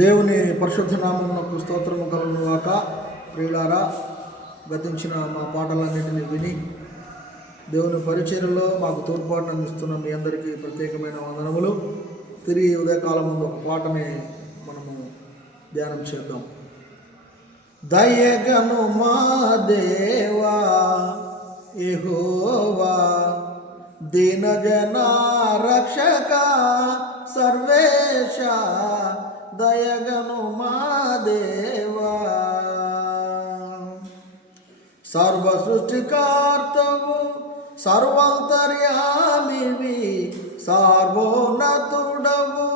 దేవుని పరిశుద్ధ నామమునకు స్తోత్రము కలుగును గాక. ప్రియులారా, గతించిన మా పాటలన్నింటినీ విని దేవుని పరిచర్యలో మాకు తోడ్పాటును అందిస్తున్న మీ అందరికీ ప్రత్యేకమైన వందనములు. తిరిగి ఉదయకాలం ముందు ఒక పాటని మనము ధ్యానం చేద్దాం. దయగను మా దేవా యెహోవా, దీనజన రక్షక సర్వేశ, దయగను మా దేవా. సర్వ సృష్టికర్తవు సర్వాంతర్యామివి, సార్వోన్నతుడవు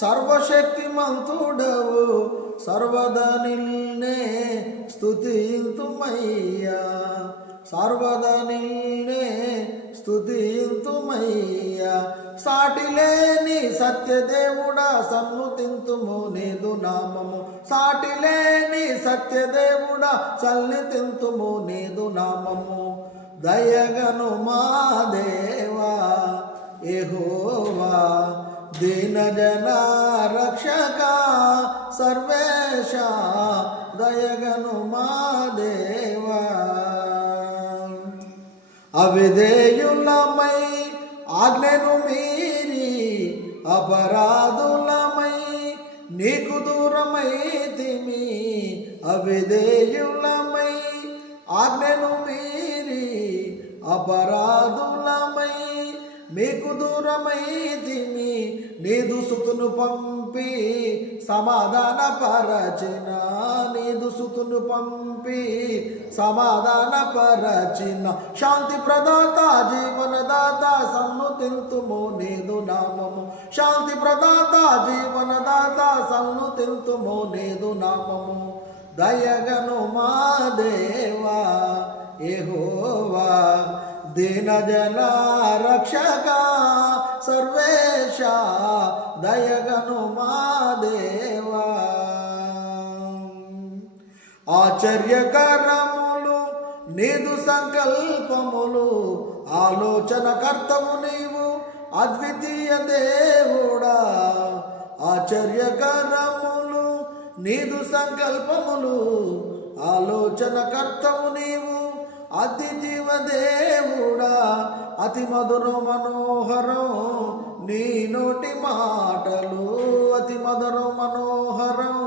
సర్వశక్తిమంతుడవు, సర్వదా నిన్నే స్తుతింతుమయ్యా, సర్వదా నిన్నే స్తుతింతుమయ్యా. సాటిలేని సత్యదేవుడా సన్నుతింతుము నీదు నామము, సాటిలేని సత్యదేవుడా సన్నితింతుము నీదు నామము. దయగను మా దేవా యెహోవా, దీనజన రక్షక సర్వేశ, దయగను మా దేవా. అవిధేయులమై ఆజ్ఞను మీరి అపరాధులమై నీకు దూరమైతిమి, అవిధేయులమై ఆజ్ఞను మీరి అపరాధులమై మీకు దూరమైతిమి. నీదు సుతును పంపి సమాధాన పరచిన, నీదు సుతును పంపి సమాధాన పరచిన, శాంతి ప్రదాత జీవనదాత సన్నుతింతుము నీదు నామము, శాంతి ప్రదాత జీవనదాత సన్నుతింతుము నీదు నామము. దయగను మా దేవా యెహోవా, దీనజన రక్షక సర్వేశ, దయగను మా దేవా. ఆశ్చర్యకరములు నీదు సంకల్పములు, ఆలోచన కర్తవు నీవు అద్వితీయ దేవుడా. ఆశ్చర్యకరములు నీదు సంకల్పములు, ఆలోచన కర్తవు నీవు అద్వితీయ దేవుడా. అతి మధుర మనోహరం నీ నోటి మాటలు, అతి మధుర మనోహరం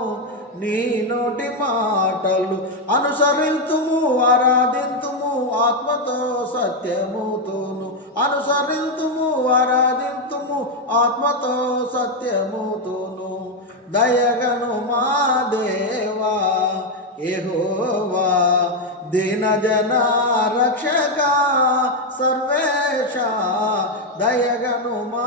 నీ నోటి మాటలు. అనుసరింతుము ఆరాధింతుము ఆత్మతో సత్యముతోను, అనుసరింతుము ఆరాధింతుము ఆత్మతో సత్యముతోను. దయగను మా దేవా యెహోవా, దీనజన రక్షక సర్వేశ, దయగను మా